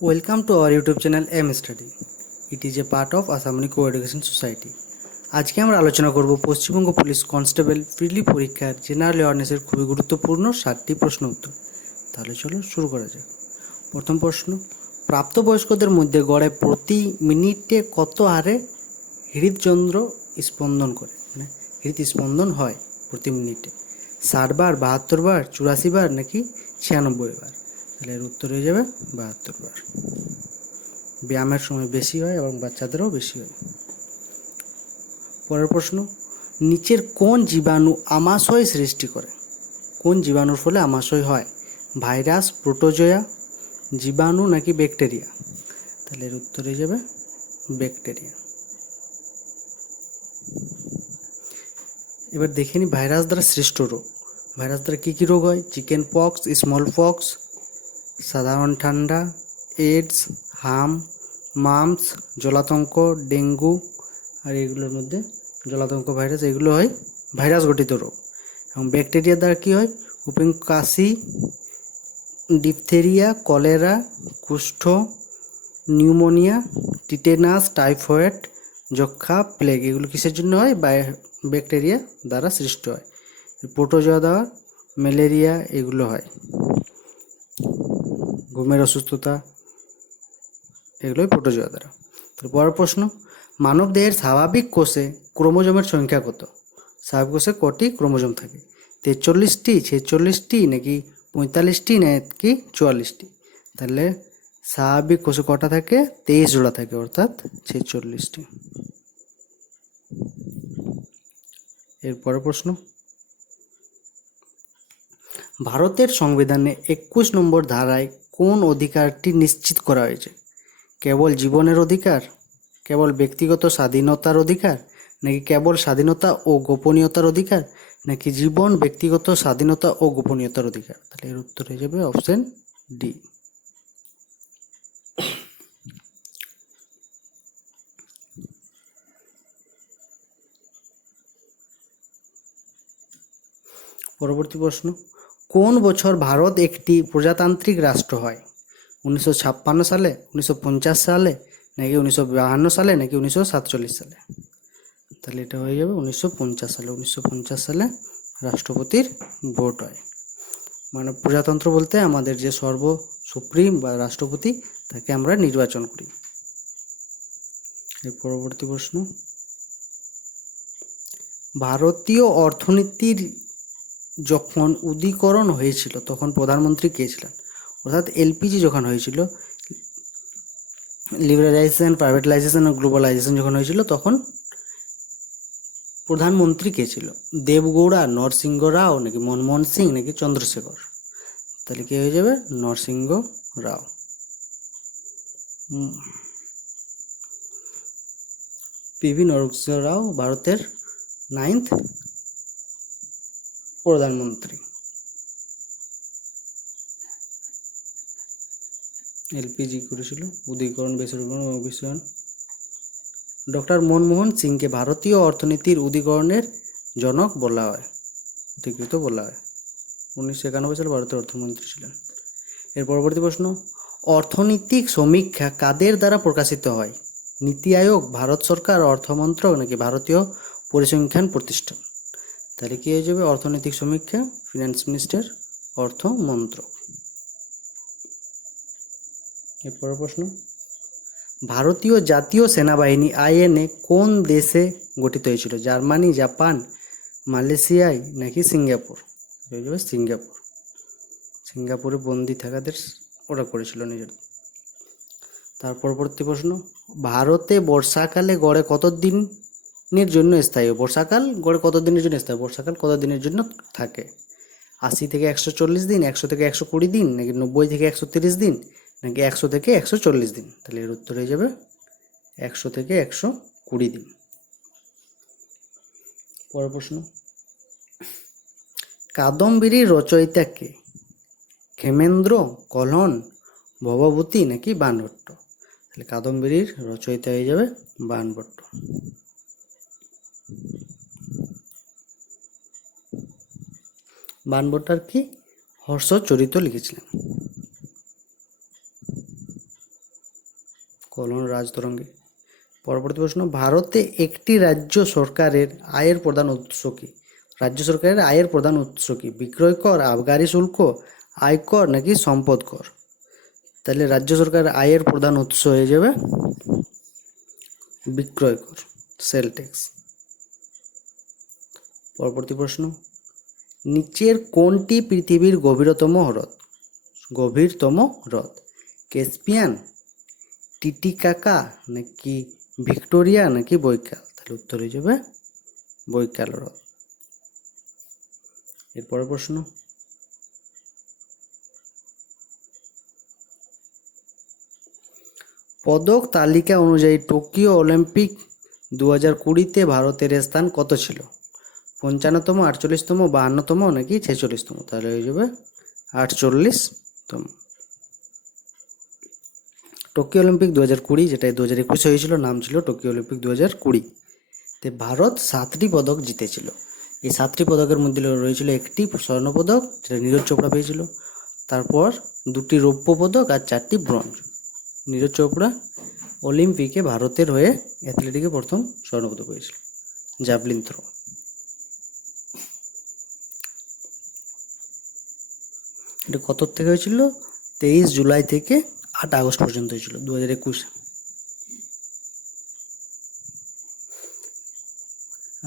Welcome to our YouTube channel M Study. It is a part of Asamani Co-Education Society. আজকে আমরা আলোচনা করব Paschimbanga police constable প্রিলি পরীক্ষার general অ্যাওয়ারনেসের খুবই গুরুত্বপূর্ণ 7টি প্রশ্ন উত্তর। তাহলে চলো শুরু করা যাক। প্রথম প্রশ্ন, প্রাপ্তবয়স্কদের মধ্যে গড়ে প্রতি মিনিটে কত হারে হৃদযন্ত্র স্পন্দন করে, মানে হৃদস্পন্দন হয় প্রতি মিনিটে? 60 বার, 72 বার, 84 বার নাকি 96 বার? তাহলে এর উত্তর হয়ে যাবে 72 বার। ব্যায়ামের সময় বেশি হয় এবং বাচ্চাদেরও বেশি হয়। পরের প্রশ্ন, নিচের কোন জীবাণু আমাশয় সৃষ্টি করে? কোন জীবাণুর ফলে আমাশয় হয়? ভাইরাস, প্রোটোজোয়া, জীবাণু নাকি ব্যাকটেরিয়া? তাহলে এর উত্তর হয়ে যাবে ব্যাকটেরিয়া। এবার দেখে নি ভাইরাস দ্বারা সৃষ্ট রোগ। ভাইরাস দ্বারা কী কী রোগ হয়? চিকেন পক্স, স্মল পক্স, সাধারণ ঠান্ডা, এইডস, হাম, মাম্পস, জলাতঙ্ক, ডেঙ্গু। আর এগুলোর মধ্যে জলাতঙ্ক ভাইরাস, এগুলো হয় ভাইরাস গঠিত রোগ। এবং ব্যাকটেরিয়া দ্বারা কী হয়? উপিং কাশি, ডিপথেরিয়া, কলেরা, কুষ্ঠ, নিউমোনিয়া, টিটেনাস, টাইফয়েড, যক্ষা, প্লেগ। এগুলো কিসের জন্য হয়? ব্যাকটেরিয়া দ্বারা সৃষ্ট হয়। প্রোটোজোয়া দ্বারা ম্যালেরিয়া এগুলো হয়। ঘুমের অসুস্থতা এগুলোই প্রোটোজোয়া দ্বারা। তো পরের প্রশ্ন, মানব দেহের স্বাভাবিক কোষে ক্রোমোজোমের সংখ্যা কত? স্বাভাবিক কোষে কটি ক্রোমোজোম থাকে? 43টি, 46টি নাকি 45টি নাকি 44টি? তাহলে স্বাভাবিক কোষে কটা থাকে? 23 জোড়া থাকে, অর্থাৎ 46টি। এরপরের প্রশ্ন, ভারতের সংবিধানে 21 নম্বর ধারায় কোন অধিকারটি নিশ্চিত করা হয়েছে? কেবল জীবনের অধিকার, কেবল ব্যক্তিগত স্বাধীনতার অধিকার, নাকি কেবল স্বাধীনতা ও গোপনীয়তার অধিকার, নাকি জীবন, ব্যক্তিগত স্বাধীনতা ও গোপনীয়তার অধিকার? তাহলে এর উত্তর হয়ে যাবে অপশন ডি। পরবর্তী প্রশ্ন, কোন বছর ভারত একটি প্রজাতান্ত্রিক রাষ্ট্র হয়? 1956 সালে, 1950 সালে, নাকি 1952 সালে, নাকি 1947 সালে? তাহলে এটা হয়ে যাবে 1950 সালে। 1950 সালে রাষ্ট্রপতির ভোট হয়। মানে প্রজাতন্ত্র বলতে আমাদের যে সুপ্রিম বা রাষ্ট্রপতি, তাকে আমরা নির্বাচন করি। এর পরবর্তী প্রশ্ন, ভারতীয় অর্থনীতির যখন উদীকরণ হয়েছিল তখন প্রধানমন্ত্রী কে ছিলেন? অর্থাৎ এলপিজি যখন হয়েছিল, লিবারালাইজেশন, প্রাইভেটাইজেশন ও গ্লোবালাইজেশন যখন হয়েছিল, তখন প্রধানমন্ত্রী কে ছিল? দেবগৌড়া, নরসিংহ রাও, নাকি মনমোহন সিং, নাকি চন্দ্রশেখর? তাহলে কি হয়ে যাবে? নরসিংহ রাও। পিভি নরসিংহ রাও ভারতের 9th প্রধানমন্ত্রী। এলপিজি করেছিল, উদীকরণ, বেসরকারীকরণ ও বিশ্বায়ন। ডক্টর মনমোহন সিংকে ভারতীয় অর্থনীতির উদীকরণের জনক বলা হয়, অধিকৃত বলা হয়। 1991 সালে ভারতের অর্থমন্ত্রী ছিলেন। এর পরবর্তী প্রশ্ন, অর্থনৈতিক সমীক্ষা কাদের দ্বারা প্রকাশিত হয়? নীতি আয়োগ, ভারত সরকার, অর্থমন্ত্রক, নাকি ভারতীয় পরিসংখ্যান প্রতিষ্ঠান? তাহলে কি হয়ে যাবে? অর্থনৈতিক সমীক্ষা, ফিনান্স মিনিস্টার, অর্থ মন্ত্রক। এরপরের প্রশ্ন, ভারতীয় জাতীয় সেনাবাহিনী আইএনএ কোন দেশে গঠিত হয়েছিল? জার্মানি, জাপান, মালয়েশিয়ায়, নাকি সিঙ্গাপুর? হয়ে যাবে সিঙ্গাপুর। সিঙ্গাপুরে বন্দি থাকাদের ওরা করেছিল নিজের। তার পরবর্তী প্রশ্ন, ভারতে বর্ষাকালে গড়ে কত দিনের জন্য স্থায়ী? বর্ষাকাল গড়ে কত দিনের জন্য স্থায়ী? বর্ষাকাল কত দিনের জন্য থাকে? 80 থেকে 140 দিন, 100 থেকে 120 দিন, নাকি 90 থেকে 130 দিন, নাকি 100 থেকে 140 দিন? তাহলে এর উত্তর হয়ে যাবে 100 থেকে 120 দিন। পরের প্রশ্ন, কাদম্বিনীর রচয়িতা কে? ক্ষেমেন্দ্র, কল্হণ, ভবভূতি, নাকি বাণভট্ট? তাহলে কাদম্বিনীর রচয়িতা হয়ে যাবে বাণভট্ট। বাণভট্ট আর কি হর্ষচরিত লিখেছিলেন। কলন রাজতরঙ্গে। পরবর্তী প্রশ্ন, ভারতে একটি রাজ্য সরকারের আয়ের প্রধান উৎস কি? রাজ্য সরকারের আয়ের প্রধান উৎস কি? বিক্রয় কর, আবগারি শুল্ক, আয়কর নাকি সম্পদ কর? তাহলে রাজ্য সরকারের আয়ের প্রধান উৎস হয়ে যাবে বিক্রয় কর, সেল ট্যাক্স। পরবর্তী প্রশ্ন, নিচের কোনটি পৃথিবীর গভীরতম হ্রদ? ক্যাসপিয়ান, টিটিকাকা নাকি ভিক্টোরিয়া নাকি বৈকাল? তাহলে উত্তর হয়ে যাবে বৈকাল হ্রদ। এরপরের প্রশ্ন, পদক তালিকা অনুযায়ী টোকিও অলিম্পিক 2020-তে ভারতের স্থান কত ছিল? 55তম, 48তম, 52তম নাকি 46তম? তাহলে হয়ে যাবে 48তম। টোকিও অলিম্পিক 2020, যেটা 2021 হয়েছিল, নাম ছিল টোকিও অলিম্পিক 2020। তে ভারত 7টি পদক জিতেছিল। এই 7টি পদকের মধ্যে রয়েছিল একটি স্বর্ণপদক, যেটা নীরজ চোপড়া পেয়েছিল। তারপর 2টি রৌপ্য পদক আর 4টি ব্রোঞ্জ। নীরজ চোপড়া অলিম্পিকে ভারতের হয়ে অ্যাথলেটিকে প্রথম স্বর্ণপদক পেয়েছিল, জ্যাভলিন থ্রো। এটা কত থেকে হয়েছিল? 23 জুলাই থেকে 8 আগস্ট পর্যন্ত হয়েছিল 2021।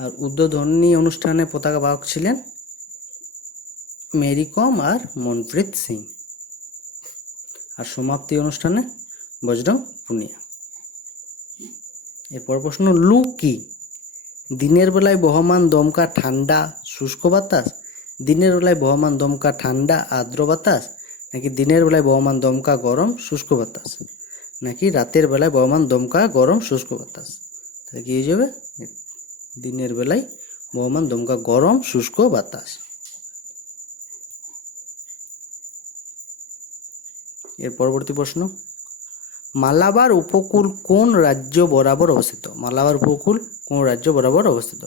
আর উদ্বোধনী অনুষ্ঠানে পতাকা বাহক ছিলেন মেরি কম আর মনপ্রীত সিং। আর সমাপ্তি অনুষ্ঠানে বজরং পুনিয়া। এরপর প্রশ্ন, লু কি? দিনের বেলায় বহমান দমকা ঠান্ডা শুষ্ক বাতাস, দিনের বেলায় বহমান দমকা ঠান্ডা আর্দ্র বাতাস, নাকি দিনের বেলায় বহমান দমকা গরম শুষ্ক বাতাস, নাকি রাতের বেলায় বহমান দমকা গরম শুষ্ক বাতাস? তাহলে কি হয়ে যাবে? দিনের বেলায় বহমান দমকা গরম শুষ্ক বাতাস। এর পরবর্তী প্রশ্ন, মালাবার উপকূল কোন রাজ্য বরাবর অবস্থিত? মালাবার উপকূল কোন রাজ্য বরাবর অবস্থিত?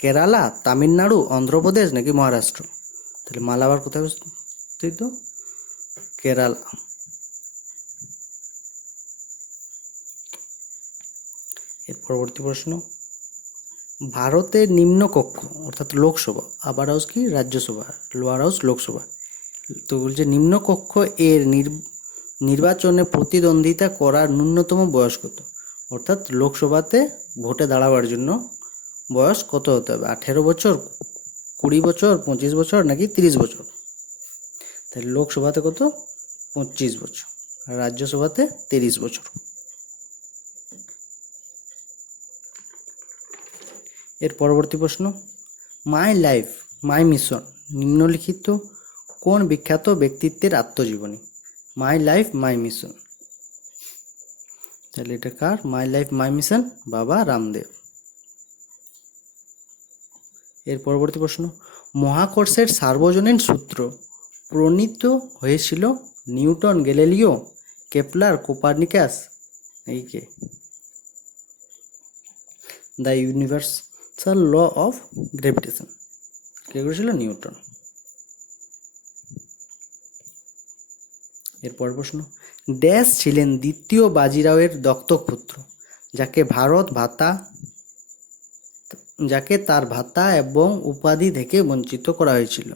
কেরালা, তামিলনাড়ু, অন্ধ্রপ্রদেশ নাকি মহারাষ্ট্র? তাহলে মালাবার কোথায় অবস্থিত? কেরালা। এর পরবর্তী প্রশ্ন, ভারতের নিম্নকক্ষ অর্থাৎ লোকসভা, আপার হাউস কি রাজ্যসভা, লোয়ার হাউস লোকসভা, তো বলছে নিম্নকক্ষ এর নির্বাচনে প্রতিদ্বন্দ্বিতা করার ন্যূনতম বয়স কত? অর্থাৎ লোকসভাতে ভোটে দাঁড়াবার জন্য বয়স কত হতে হবে? 18 বছর, 20 বছর, 25 বছর নাকি 30 বছর? তাহলে লোকসভাতে কত? 25 বছর, আর রাজ্যসভাতে 30 বছর। এর পরবর্তী প্রশ্ন, মাই লাইফ মাই মিশন নিম্নলিখিত কোন বিখ্যাত ব্যক্তিত্বের আত্মজীবনী? মাই লাইফ মাই মিশন, তাহলে এটা কার? মাই লাইফ মাই মিশন বাবা রামদেব। এর পরবর্তী প্রশ্ন, মহাকর্ষের সার্বজনীন সূত্র প্রণীত হয়েছিল নিউটন, গ্যালিলিও, কেপলার, কোপার্নিকাস এই কে? The universal law of gravitation কে করেছিল? নিউটন। এরপর প্রশ্ন, ড্যাশ ছিলেন দ্বিতীয় বাজিরাওয়ের দত্তক পুত্র, যাকে তার ভাতা এবং উপাধি থেকে বঞ্চিত করা হয়েছিল?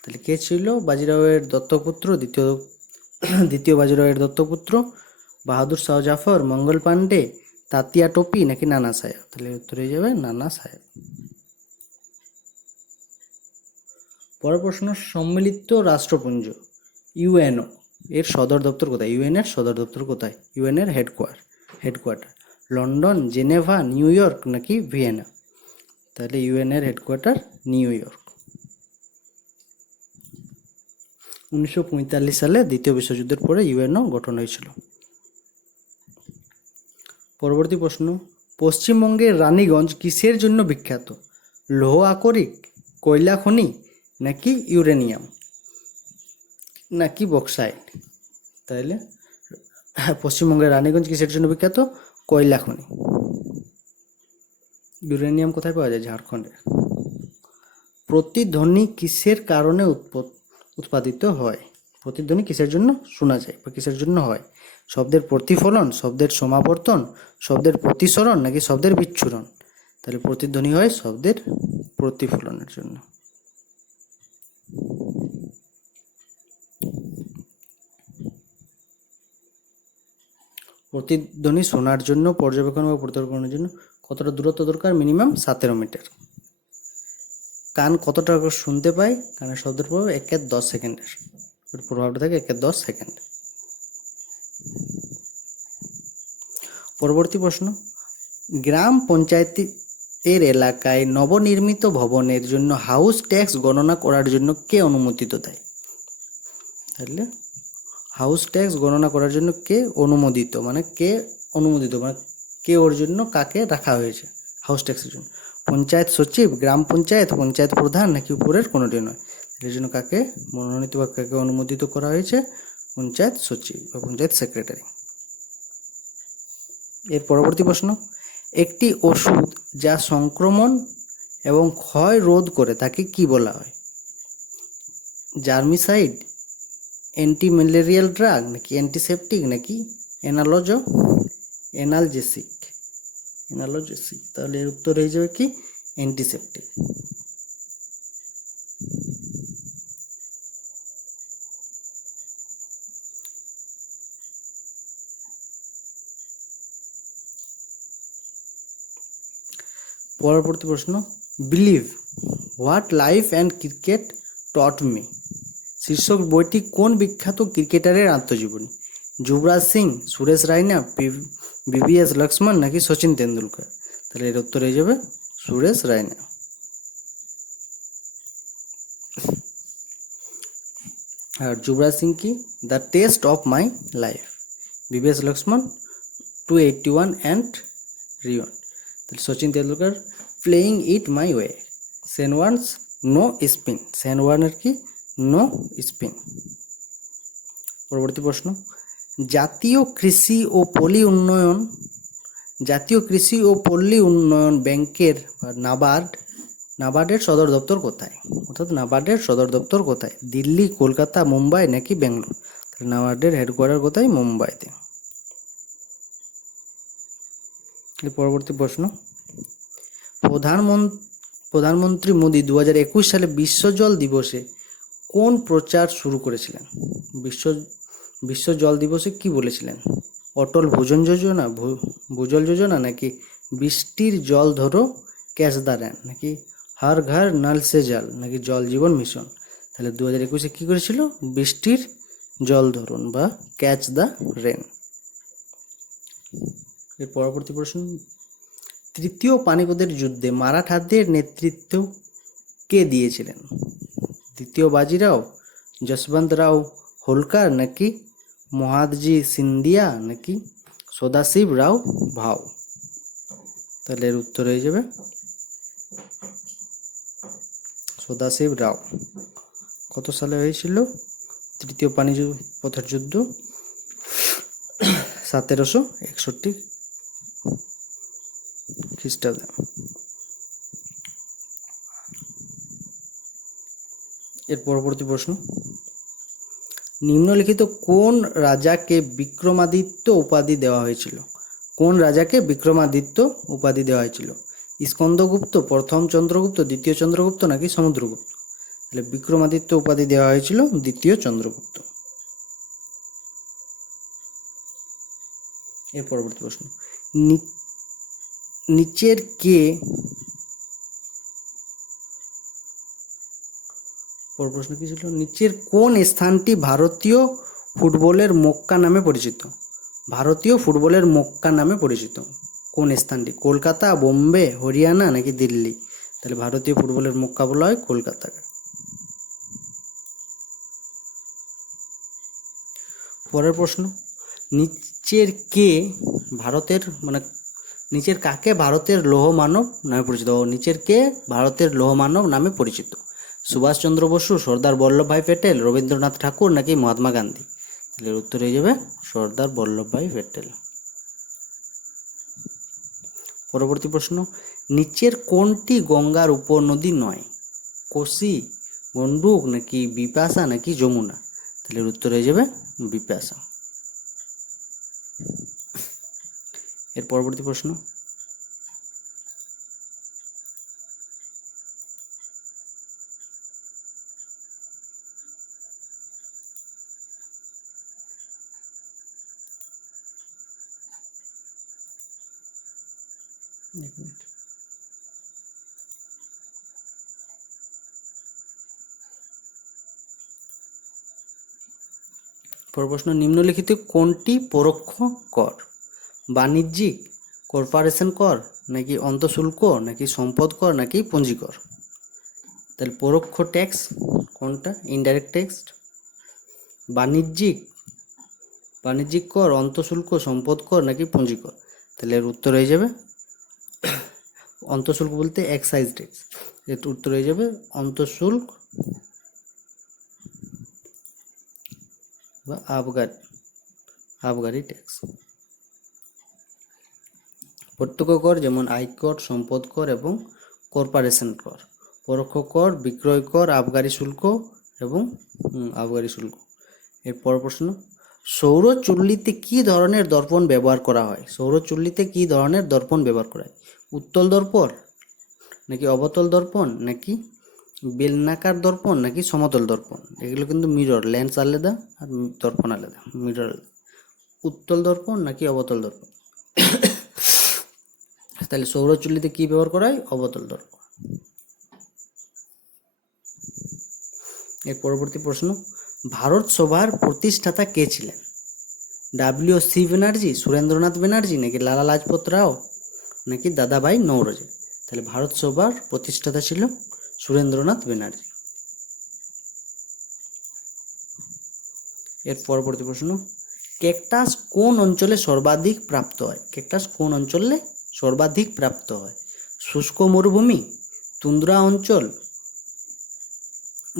তাহলে কে ছিল বাজিরাওয়ের দত্তপুত্র? দ্বিতীয় বাজিরাওয়ের দত্তপুত্র বাহাদুর শাহ জাফর, মঙ্গল পান্ডে, তাতিয়া টোপি নাকি নানা সাহেব? তাহলে উত্তর হয়ে যাবে নানা সাহেব। পরের প্রশ্ন, সম্মিলিত রাষ্ট্রপুঞ্জ ইউএনও এর সদর দপ্তর কোথায়? ইউএন এর সদর দপ্তর কোথায়? ইউএন এর headquarter London, Geneva, new York নাকি ভিয়েনা? তাহলে ইউএন এর হেডকোয়ার্টার নিউ ইয়র্ক। 1945 সালে দ্বিতীয় বিশ্বযুদ্ধের পরে ইউএনও গঠন হয়েছিল। পরবর্তী প্রশ্ন, পশ্চিমবঙ্গের রানীগঞ্জ কিসের জন্য বিখ্যাত? লৌহ আকরিক, কয়লা খনি নাকি ইউরেনিয়াম নাকি বক্সাইট? তাহলে পশ্চিমবঙ্গের রানীগঞ্জ কিসের জন্য বিখ্যাত? কয়লা খনি। ইউরেনিয়াম কোথায় পাওয়া যায়? ঝাড়খণ্ডে। প্রতিধ্বনি কিসের কারণে উৎপাদিত হয়? প্রতিধ্বনি কিসের জন্য শোনা যায় বা কিসের জন্য হয়? শব্দের প্রতিফলন, শব্দের সমাবর্তন, শব্দের প্রতিসরণ নাকি শব্দের বিচ্ছুরণ? তাহলে প্রতিধ্বনি হয় শব্দের প্রতিফলনের জন্য। প্রতিধ্বনি শোনার জন্য পর্যবেক্ষণ বা প্রত্যর্পণের জন্য কতটা দূরত্ব দরকার? Minimum 17 metre. কান কতটা করে শুনতে পায়? কানের শব্দের প্রভাব 1/10 সেকেন্ডের, প্রভাবটা থাকে 1/10 সেকেন্ড। পরবর্তী প্রশ্ন, গ্রাম পঞ্চায়েতের এলাকায় নবনির্মিত ভবনের জন্য হাউস ট্যাক্স গণনা করার জন্য কে অনুমোদিত দেয়? তাহলে হাউস ট্যাক্স গণনা করার জন্য কে অনুমোদিত, মানে কে অনুমোদিত, মানে কে ওর জন্য কাকে রাখা হয়েছে হাউস ট্যাক্সের জন্য? পঞ্চায়েত সচিব, গ্রাম পঞ্চায়েত, পঞ্চায়েত প্রধান নাকি উপরের কোনোটি নয়? এর জন্য কাকে মনোনীত বা কাকে অনুমোদিত করা হয়েছে? পঞ্চায়েত সচিব বা পঞ্চায়েত সেক্রেটারি। এর পরবর্তী প্রশ্ন, একটি ওষুধ যা সংক্রমণ এবং ক্ষয় রোধ করে তাকে কি বলা হয়? জার্মিসাইড, অ্যান্টি ম্যালেরিয়াল ড্রাগ নাকি অ্যান্টিসেপটিক নাকি অ্যানালজেসিক? তাহলে এর উত্তর হয়ে যাবে কি অ্যান্টিসেপটিক। পরবর্তী প্রশ্ন, believe what life and cricket taught me শীর্ষক বইটি কোন বিখ্যাত ক্রিকেটারের আত্মজীবনী? যুবরাজ সিং, সুরেশ রায়না, বিভিএস লক্ষ্মণ নাকি সচিন তেন্ডুলকর? তাহলে এর উত্তর হয়ে যাবে সুরেশ রায়না। আর যুবরাজ সিং কি the test of my life, VVS Laxman 281 and রিওন। তাহলে Sachin Tendulkar playing it my way, Shane Warne's no spin, Shane ওয়ার্নের কি নো স্পিন। পরবর্তী প্রশ্ন, জাতীয় কৃষি ও পল্লী উন্নয়ন ব্যাংকের বা নাবার্ডের সদর দপ্তর কোথায়? অর্থাৎ নাবার্ডের সদর দপ্তর কোথায়? দিল্লি, কলকাতা, মুম্বাই নাকি বেঙ্গালুরু? নাবার্ডের হেডকোয়ার্টার কোথায়? মুম্বাইতে। পরবর্তী প্রশ্ন, প্রধানমন্ত্রী মোদী 2021 সালে বিশ্ব জল দিবসে কোন প্রচার শুরু করেছিলেন? বিশ্ব জল দিবসে কি বলেছিলেন? অটল ভূজল যোজনা নাকি বৃষ্টির জল ধরো ক্যাচ দ্য রেন নাকি হর ঘর নল সে জল নাকি জল জীবন মিশন? তাহলে 2021 কি করেছিল? বৃষ্টির জল ধরুন বা ক্যাচ দ্য রেন। এর পরবর্তী প্রশ্ন, তৃতীয় পানিপথের যুদ্ধে মারাঠাদের নেতৃত্ব কে দিয়েছিলেন? দ্বিতীয় বাজিরাও, যশবন্ত রাও হোলকার নাকি মহাদজি সিন্ধিয়া নাকি সদাশিব রাও ভাও? তাহলে এর উত্তর হয়ে যাবে সদাশিব রাও। কত সালে হয়েছিল তৃতীয় পানিপথের যুদ্ধ? 1761 খ্রিস্টাব্দে। এর পরবর্তী প্রশ্ন, নিম্নলিখিত কোন রাজাকে বিক্রমাদিত্য উপাধি দেওয়া হয়েছিল? কোন রাজাকে বিক্রমাদিত্য উপাধি দেওয়া হয়েছিল? স্কন্দগুপ্ত, প্রথম চন্দ্রগুপ্ত, দ্বিতীয় চন্দ্রগুপ্ত নাকি সমুদ্রগুপ্ত? তাহলে বিক্রমাদিত্য উপাধি দেওয়া হয়েছিল দ্বিতীয় চন্দ্রগুপ্ত। এর পরবর্তী প্রশ্ন, নিচের প্রশ্ন কি ছিল? নিচের কোন স্থানটি ভারতীয় ফুটবলের মক্কা নামে পরিচিত? ভারতীয় ফুটবলের মক্কা নামে পরিচিত কোন স্থানটি? কলকাতা, বোম্বে, হরিয়ানা নাকি দিল্লি? তাহলে ভারতীয় ফুটবলের মক্কা বলা হয় কলকাতাকে। পরের প্রশ্ন, নিচের কাকে ভারতের লৌহ মানব নামে পরিচিত? নিচের কে ভারতের লৌহ মানব নামে পরিচিত? সুভাষচন্দ্র বসু, সর্দার বল্লভভাই প্যাটেল, রবীন্দ্রনাথ ঠাকুর নাকি মহাত্মা গান্ধী? তাহলে উত্তর হয়ে যাবে সর্দার বল্লভভাই প্যাটেল। পরবর্তী প্রশ্ন, নিচের কোনটি গঙ্গার উপনদী নয়? কোসি, গন্ডক নাকি বিপাশা নাকি যমুনা? তাহলে এর উত্তর হয়ে যাবে বিপাশা। এর পরবর্তী প্রশ্ন, এক মিনিট। পরের প্রশ্ন, নিম্নলিখিত কোনটি পরোক্ষ কর? বাণিজ্যিক, কর্পোরেশন কর, নাকি অন্তঃশুল্ক, নাকি সম্পদ কর, নাকি পুঁজি কর? তাহলে পরোক্ষ ট্যাক্স কোনটা? Indirect tax. বাণিজ্যিক, বাণিজ্যিক কর, অন্তঃশুল্ক, সম্পদ কর, নাকি পুঁজি কর? তাহলে এর উত্তর হয়ে যাবে অন্তঃশুল্ক বলতে এক্সাইজ ট্যাক্স। এর উত্তর হয়ে যাবে অন্তঃশুল্ক বা আবগারি ট্যাক্স। প্রত্যক্ষ কর যেমন আয়কর, সম্পদ কর এবং কর্পোরেশন কর। পরোক্ষ কর বিক্রয় কর, আবগারি শুল্ক এবং আবগারি শুল্ক। এরপর প্রশ্ন, সৌর চুল্লিতে কি ধরনের দর্পণ ব্যবহার করা হয়? সৌর চুল্লিতে কি ধরনের দর্পণ ব্যবহার করা হয়? উত্তল দর্পণ, নাকি অবতল দর্পণ, নাকি বেলনাকার দর্পণ, নাকি সমতল দর্পণ? এগুলো কিন্তু মিরর, লেন্স আলাদা আর দর্পণ আলাদা, মিরর। উত্তল দর্পণ নাকি অবতল দর্পণ? তাহলে সৌর চুল্লিতে কি ব্যবহার করা হয়? অবতল দর্পণ। এর পরবর্তী প্রশ্ন, ভারত সভার প্রতিষ্ঠাতা কে ছিলেন? ডব্লিউ.সি. ব্যানার্জি, সুরেন্দ্রনাথ ব্যানার্জি, নাকি লালা লাজপত রাও, নাকি দাদাভাই নওরোজি? তাহলে ভারত সভার প্রতিষ্ঠাতা ছিল সুরেন্দ্রনাথ ব্যানার্জি। এর পরবর্তী প্রশ্ন, ক্যাকটাস কোন অঞ্চলে সর্বাধিক প্রাপ্ত হয়? ক্যাকটাস কোন অঞ্চলে সর্বাধিক প্রাপ্ত হয়? শুষ্ক মরুভূমি, তুন্দ্রা অঞ্চল,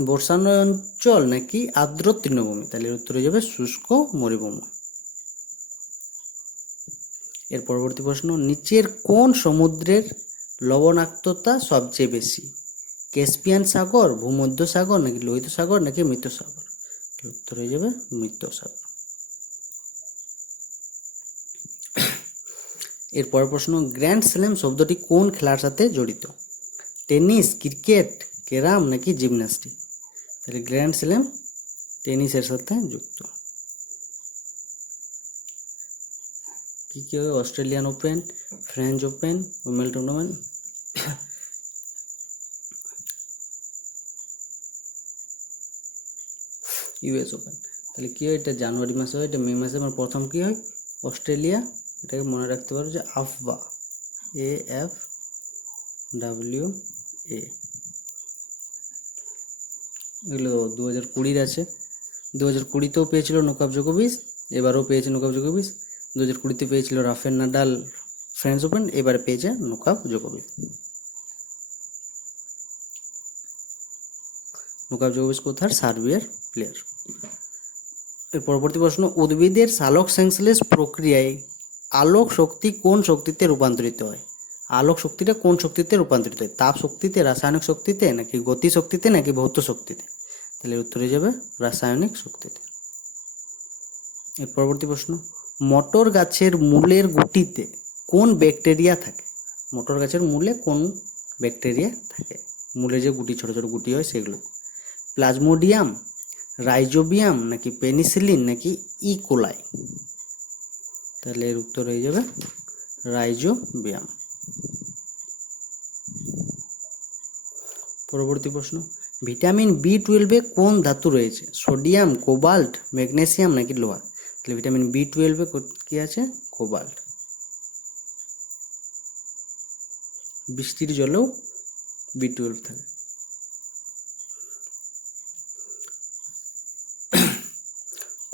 বর্ষারণ্য অঞ্চল, নাকি আর্দ্র তৃণভূমি? তাহলে এর উত্তর হয়ে যাবে শুষ্ক মরুভূমি। এর পরবর্তী প্রশ্ন, নিচের কোন সমুদ্রের লবণাক্ততা সবচেয়ে বেশি? ক্যাস্পিয়ান সাগর, ভূমধ্য সাগর, নাকি লোহিত সাগর, নাকি মৃত সাগর? উত্তর হয়ে যাবে মৃত সাগর। এর পরের প্রশ্ন, গ্র্যান্ড স্ল্যাম শব্দটি কোন খেলার সাথে জড়িত? টেনিস, ক্রিকেট, ক্যারাম, নাকি জিমন্যাস্টিক? তাহলে গ্র্যান্ড স্ল্যাম টেনিসের সাথে যুক্ত। কি কি হবে? Australian open, French open, Wimbledon tournament, US open. তাহলে কি হয়? এটা জানুয়ারি মাসে হয়, এটা মে মাসে। আমার প্রথম কি হয়? অস্ট্রেলিয়া। এটাকে মনে রাখতে পারো যে আফবা, AFWA। এগুলো 2020 আছে। 2020তেও পেয়েছিল নোভাক জোকোভিচ, এবারও পেয়েছে নোভাক জোকোভিচ। 2020তে পেয়েছিল রাফেল নাডাল ফ্রেঞ্চ ওপেন, এবারে পেয়েছে নোভাক জোকোভিচ। নোভাক জোকোভিচ কোথার? সার্বিয়ার প্লেয়ার। এর পরবর্তী প্রশ্ন, উদ্ভিদের সালোক সংশ্লেষ প্রক্রিয়ায় আলোক শক্তি কোন শক্তিতে রূপান্তরিত হয়? আলোক শক্তিটা কোন শক্তিতে রূপান্তরিত হয়? তাপ শক্তিতে, রাসায়নিক শক্তিতে, নাকি গতি শক্তিতে, নাকি ভৌত শক্তিতে? তাহলে উত্তর হয়ে যাবে রাসায়নিক শক্তিতে। এর পরবর্তী প্রশ্ন, মটর গাছের মূলের গুটিতে কোন ব্যাকটেরিয়া থাকে? মটর গাছের মূলে কোন ব্যাকটেরিয়া থাকে? মূলে যে গুটি, ছোট ছোট গুটি হয় সেগুলো। প্লাজমোডিয়াম, রাইজোবিয়াম, নাকি পেনিসিলিন, নাকি ইকোলাই? তাহলে এর উত্তর হয়ে যাবে রাইজোবিয়াম। পরবর্তী প্রশ্ন, ভিটামিন B12-এ কোন ধাতু রয়েছে? সোডিয়াম, কোবাল্ট, ম্যাগনেসিয়াম, নাকি লোহা? তাহলে ভিটামিন B12-এ কি আছে? কোবাল্ট। বৃষ্টির জলেও B12 থাকে।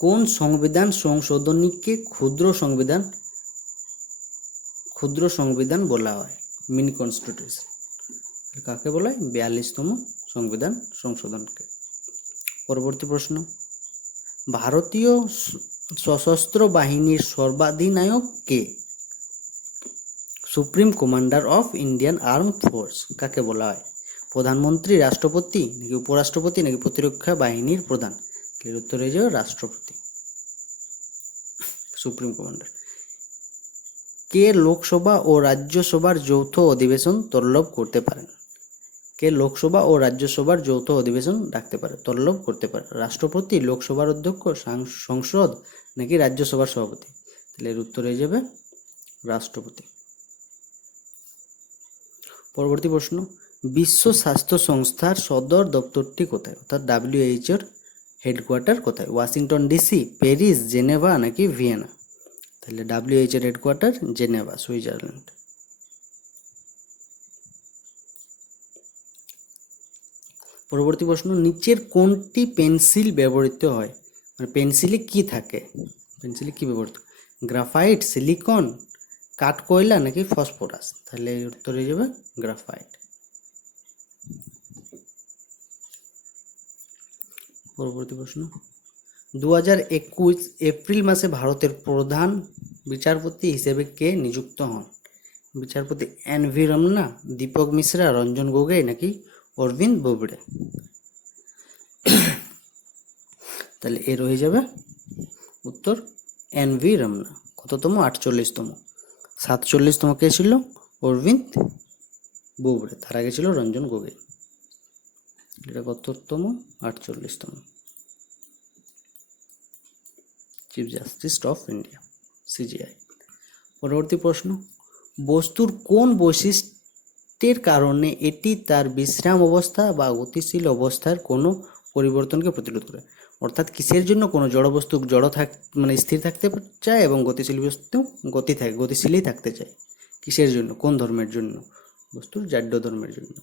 কোন সংবিধান সংশোধনীকে ক্ষুদ্র সংবিধান বলা হয়? Mini constitution. কাকে বলা হয়? 42তম সংবিধান সংশোধনকে। পরবর্তী প্রশ্ন, ভারতীয় সশস্ত্র বাহিনীর সর্বাধিনায়ক কে? Supreme commander of Indian armed force কাকে বলা হয়? প্রধানমন্ত্রী, রাষ্ট্রপতি, নাকি উপরাষ্ট্রপতি, নাকি প্রতিরক্ষা বাহিনীর প্রধান? এর উত্তর হয়ে যাবে রাষ্ট্রপতি, সুপ্রিম কমান্ডার। কে লোকসভা ও রাজ্যসভার যৌথ অধিবেশন তলব করতে পারেন? কে লোকসভা ও রাজ্যসভার যৌথ অধিবেশন ডাকতে পারে, তলব করতে পারে? রাষ্ট্রপতি, লোকসভার অধ্যক্ষ, সংসদ নাকি রাজ্যসভার সভাপতি? তাহলে এর উত্তর হয়ে যাবে রাষ্ট্রপতি। পরবর্তী প্রশ্ন, বিশ্ব স্বাস্থ্য সংস্থার সদর দপ্তরটি কোথায়? অর্থাৎ WHO এর হেডকোয়ার্টার কোথায়? ওয়াশিংটন ডিসি, প্যারিস, জেনেভা নাকি ভিয়েনা? তাহলে WHO এর হেডকোয়ার্টার জেনেভা, সুইজারল্যান্ড। পরবর্তী প্রশ্ন, নিচের কোনটি পেন্সিল ব্যবহৃত হয়? মানে পেন্সিলে কি থাকে? পেন্সিলে কি ব্যবহৃত? গ্রাফাইট, সিলিকন, কাঠ কয়লা নাকি ফসফরাস? তাহলে এর উত্তর হয়ে যাবে গ্রাফাইট। পরবর্তী প্রশ্ন, 2021 এপ্রিল মাসে ভারতের প্রধান বিচারপতি হিসেবে কে নিযুক্ত হন? বিচারপতি এন.ভি. রমনা, দীপক মিশ্রা, রঞ্জন গোগোই নাকি অরবিন্দ বোবড়ে? তাহলে এর হয়ে যাবে উত্তর এন.ভি. রমনা। কততম? 48তম। 47তম কে ছিল? অরবিন্দ বোবড়ে। তার আগে ছিল রঞ্জন গোগোই। এটা কততম? 48তম। Chief justice of India, CJI। পরবর্তী প্রশ্ন, বস্তুর কোন বৈশিষ্ট্যের কারণে এটি তার বিশ্রাম অবস্থা বা গতিশীল অবস্থার কোনো পরিবর্তনকে প্রতিরোধ করে? অর্থাৎ কিসের জন্য কোনো জড় বস্তু মানে স্থির থাকতে চায় এবং গতিশীল বস্তু গতিশীলই থাকতে চায়? কিসের জন্য? কোন ধর্মের জন্য? বস্তুর জাড্য ধর্মের জন্য।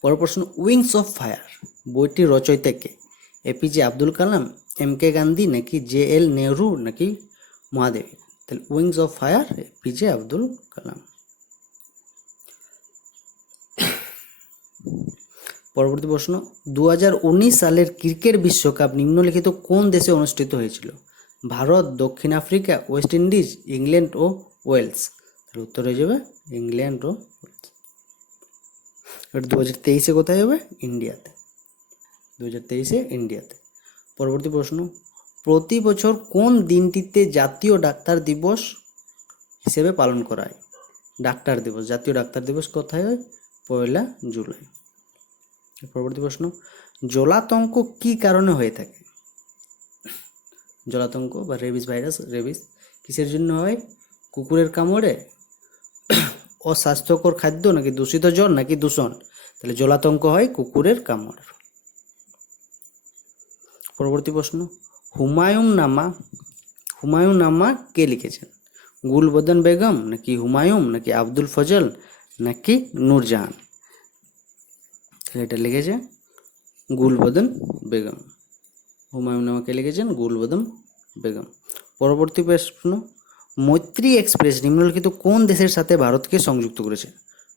পরের প্রশ্ন, উইংস অফ ফায়ার বইটির রচয়িতা কে? APJ আব্দুল কালাম, MK গান্ধী নাকি JL নেহরু নাকি মহাদেবী? তাহলে wings of fire APJ Abdul Kalam. পরবর্তী প্রশ্ন, 2019 সালের ক্রিকেট বিশ্বকাপ নিম্নলিখিত কোন দেশে অনুষ্ঠিত হয়েছিল? ভারত, দক্ষিণ আফ্রিকা, ওয়েস্ট ইন্ডিজ, ইংল্যান্ড ও ওয়েলস? তাহলে উত্তর হয়ে যাবে ইংল্যান্ড ও ওয়েলস। এটা 2023-এ কোথায় হবে? ইন্ডিয়াতে। 2023-এ ইন্ডিয়াতে। পরবর্তী প্রশ্ন, প্রতি বছর কোন দিনটিতে জাতীয় ডাক্তার দিবস হিসেবে পালন করা হয়? ডাক্তার দিবস, জাতীয় ডাক্তার দিবস কোথায় হয়? 1 জুলাই। পরবর্তী প্রশ্ন, জলাতঙ্ক কি কারণে হয়ে থাকে? জলাতঙ্ক বা রেবিস ভাইরাস, রেবিস কিসের জন্য হয়? কুকুরের কামড়ে, অস্বাস্থ্যকর খাদ্য নাকি দূষিত জল নাকি দূষণ? তাহলে জলাতঙ্ক হয় কুকুরের কামড়। পরবর্তী প্রশ্ন, হুমায়ুন নামা কে লিখেছেন? গুলবদন বেগম নাকি হুমায়ুন নাকি আব্দুল ফজল নাকি নূরজাহান? এটা লিখেছে গুলবদন বেগম। হুমায়ুন নামা কে লিখেছেন? গুলবদন বেগম। পরবর্তী প্রশ্ন, মৈত্রী এক্সপ্রেস নিম্নলিখিত কোন দেশের সাথে ভারতকে সংযুক্ত করেছে?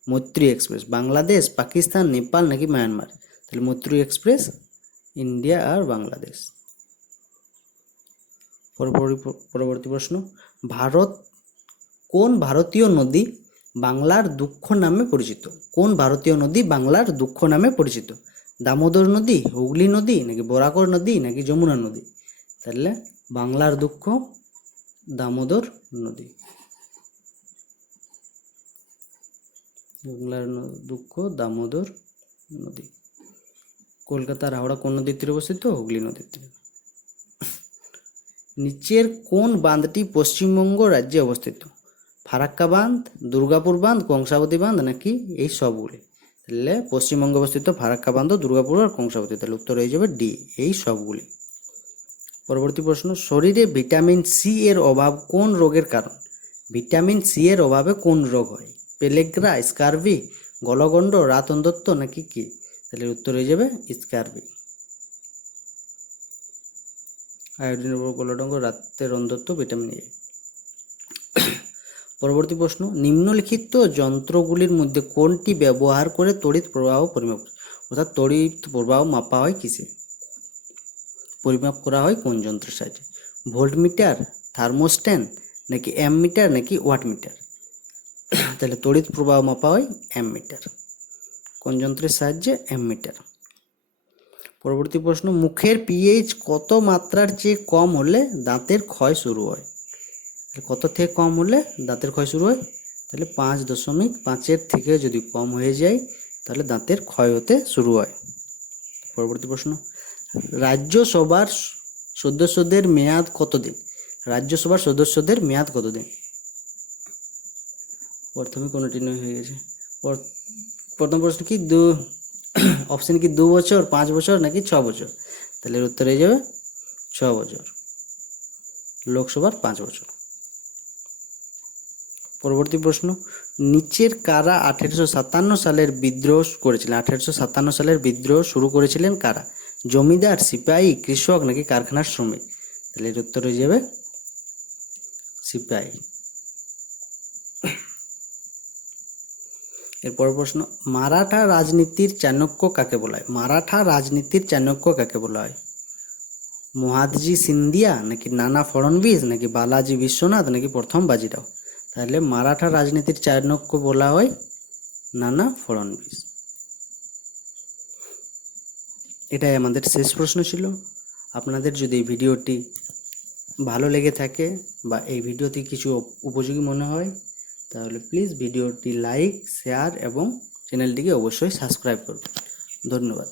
মৈত্রী এক্সপ্রেস বাংলাদেশ, পাকিস্তান, নেপাল নাকি মায়ানমার? তাহলে মৈত্রী এক্সপ্রেস ইন্ডিয়া আর বাংলাদেশ। পরবর্তী প্রশ্ন, কোন ভারতীয় নদী বাংলার দুঃখ নামে পরিচিত? কোন ভারতীয় নদী বাংলার দুঃখ নামে পরিচিত? দামোদর নদী, হুগলি নদী নাকি বরাকর নদী নাকি যমুনা নদী? তাহলে বাংলার দুঃখ দামোদর নদী। বাংলার দুঃখ দামোদর নদী। কলকাতার হাওড়া কোন নদীর তীরে অবস্থিত? হুগলি নদীর তীরে। নিচের কোন বাঁধটি পশ্চিমবঙ্গ রাজ্যে অবস্থিত? ফারাক্কা বাঁধ, দুর্গাপুর বাঁধ, কংসাবতী বাঁধ নাকি এই সবগুলি? তাহলে পশ্চিমবঙ্গে অবস্থিত ফারাক্কা বাঁধ, দুর্গাপুর আর কংসাবতী। তাহলে উত্তর হয়ে যাবে ডি, এই সবগুলি। পরবর্তী প্রশ্ন, শরীরে ভিটামিন সি এর অভাব কোন রোগের কারণ? ভিটামিন সি এর অভাবে কোন রোগ হয়? পেলেগ্রা, স্কারভি, গলগণ্ড, রাত অন্ধত্ব নাকি কি? তাহলে উত্তর হয়ে যাবে স্কারভি। আয়োডিনের উপর গলগণ্ড, রাতের অন্ধত্ব, ভিটামিন এ। পরবর্তী প্রশ্ন, নিম্নলিখিত যন্ত্রগুলির মধ্যে কোনটি ব্যবহার করে তড়িৎ প্রবাহ পরিমাপ, অর্থাৎ তড়িৎ প্রবাহ মাপা হয় কিসে? পরিমাপ করা হয় কোন যন্ত্রের সাহায্যে? ভোল্টমিটার, থার্মোস্ট্যাট নাকি অ্যামমিটার নাকি ওয়াটমিটার? তাহলে তড়িৎ প্রবাহ মাপা হয় অ্যামমিটার। কোন যন্ত্রের সাহায্যে? অ্যামমিটার। পরবর্তী প্রশ্ন, মুখের পিএইচ কত মাত্রার চেয়ে কম হলে দাঁতের ক্ষয় শুরু হয়? কত থেকে কম হলে দাঁতের ক্ষয় শুরু হয়? তাহলে 5.5-এর থেকে যদি কম হয়ে যায় তাহলে দাঁতের ক্ষয় হতে শুরু হয়। পরবর্তী প্রশ্ন, রাজ্যসভার সদস্যদের মেয়াদ কতদিন? রাজ্যসভার সদস্যদের মেয়াদ কতদিন? প্রথমে কোনোটি নয় হয়ে গেছে। প্রথম প্রশ্ন কি অপশন কি 2 বছর, 5 বছর নাকি 6 বছর? তাহলে এর উত্তর হয়ে যাবে 6 বছর। লোকসভার 5 বছর। পরবর্তী প্রশ্ন, নিচের কারা 1857 সালের বিদ্রোহ করেছিলেন? 1857 সালের বিদ্রোহ শুরু করেছিলেন কারা? জমিদার, সিপাহী, কৃষক নাকি কারখানার শ্রমিক? তাহলে এর উত্তর হয়ে যাবে সিপাহী। এরপর প্রশ্ন, মারাঠা রাজনীতির চাণক্য কাকে বলা হয়? মারাঠা রাজনীতির চাণক্য কাকে বলা হয়? মহাদজি সিন্ধিয়া নাকি নানা ফড়নবিস নাকি বালাজি বিশ্বনাথ নাকি প্রথম বাজিরাও? তাহলে মারাঠা রাজনীতির চাণক্য বলা হয় নানা ফড়নবিস। এটাই আমাদের শেষ প্রশ্ন ছিল। আপনাদের যদি এই ভিডিওটি ভালো লেগে থাকে বা এই ভিডিওতে কিছু উপযোগী মনে হয় তাহলে প্লিজ ভিডিওটি লাইক, শেয়ার এবং চ্যানেলটিকে অবশ্যই সাবস্ক্রাইব করুন। ধন্যবাদ।